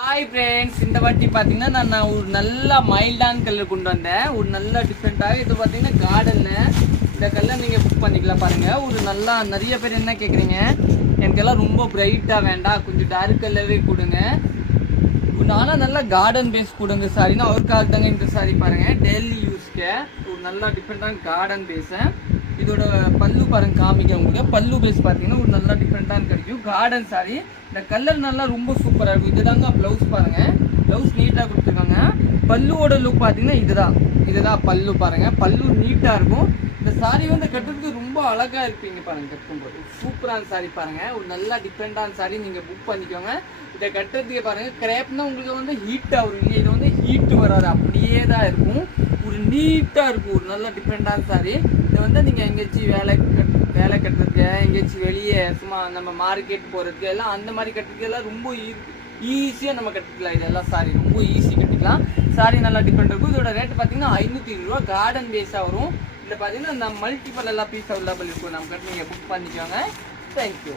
Hi friends, இந்த வாட்டி பார்த்தீங்கன்னா நான் ஒரு நல்ல மைல்டான கலர் கொண்டு வந்தேன். ஒரு நல்ல டிஃப்ரெண்ட்டாக இது பார்த்தீங்கன்னா கார்டனில் இந்த கலர் நீங்கள் புக் பண்ணிக்கலாம். பாருங்கள், ஒரு நல்லா நிறைய பேர் என்ன கேட்குறீங்க, எனக்கெல்லாம் ரொம்ப பிரைட்டாக வேண்டாம், கொஞ்சம் டார்க் கலரே கொடுங்க, நானும் நல்லா கார்டன் பேஸ் கொடுங்க சாரின்னா அவருக்காக தாங்க இந்த சாரி பாருங்கள். டெய்லி யூஸ்க்கு ஒரு நல்லா டிஃப்ரெண்ட்டான கார்டன் பேஸை இதோட பல்லு பாருங்க காமிக்க உங்களுக்கு. பல்லு பேஸ் பார்த்தீங்கன்னா ஒரு நல்லா டிஃப்ரெண்ட்டான கிடைக்கும் கார்டன் சாரி. இந்த கலர் நல்லா ரொம்ப சூப்பராக இருக்கும். இதுதாங்க ப்ளவுஸ் பாருங்க, ப்ளவுஸ் நீட்டாக கொடுத்துருக்காங்க. பல்லுவோட லுக் பார்த்தீங்கன்னா இதுதான் பல்லு பாருங்க. பல்லு நீட்டாக இருக்கும். இந்த சாரி வந்து கட்டுறதுக்கு ரொம்ப அழகாக இருப்பீங்க பாருங்க. கட்டும்போது சூப்பரான சாரி பாருங்க. ஒரு நல்லா டிஃப்ரெண்டான சாரி நீங்கள் புக் பண்ணிக்கோங்க. இதை கட்டுறதுக்கு பாருங்க, கிரேப்னா உங்களுக்கு வந்து ஹீட்டாக வரும் இல்லையா, இது வந்து ஹீட்டு வராது, அப்படியே தான் இருக்கும். ஒரு நீட்டாக இருக்கும். ஒரு நல்ல டிஃப்ரெண்டான சாரி. இதை வந்து நீங்கள் எங்கேயாச்சும் வேலை கட்டுறதுக்கு, எங்கேயாச்சும் வெளியே சும்மா நம்ம மார்க்கெட் போகிறதுக்கு எல்லாம் அந்த மாதிரி கட்டுறதுக்கு எல்லாம் ரொம்ப ஈஸியாக நம்ம கட்டிக்கலாம். இதெல்லாம் சாரி ரொம்ப ஈஸி கட்டிக்கலாம். சாரி நல்லா டிஃப்ரெண்ட் இருக்கும். இதோட ரேட் பார்த்தீங்கன்னா 520 ரூபா. கார்டன் பேஸாக வரும். இதில் பார்த்தீங்கன்னா இந்த மல்டிபிள் எல்லாம் பீஸ் அவைலபிள் இருக்கும். நம்ம கட்டி நீங்கள் புக் பண்ணிக்கோங்க. தேங்க்யூ.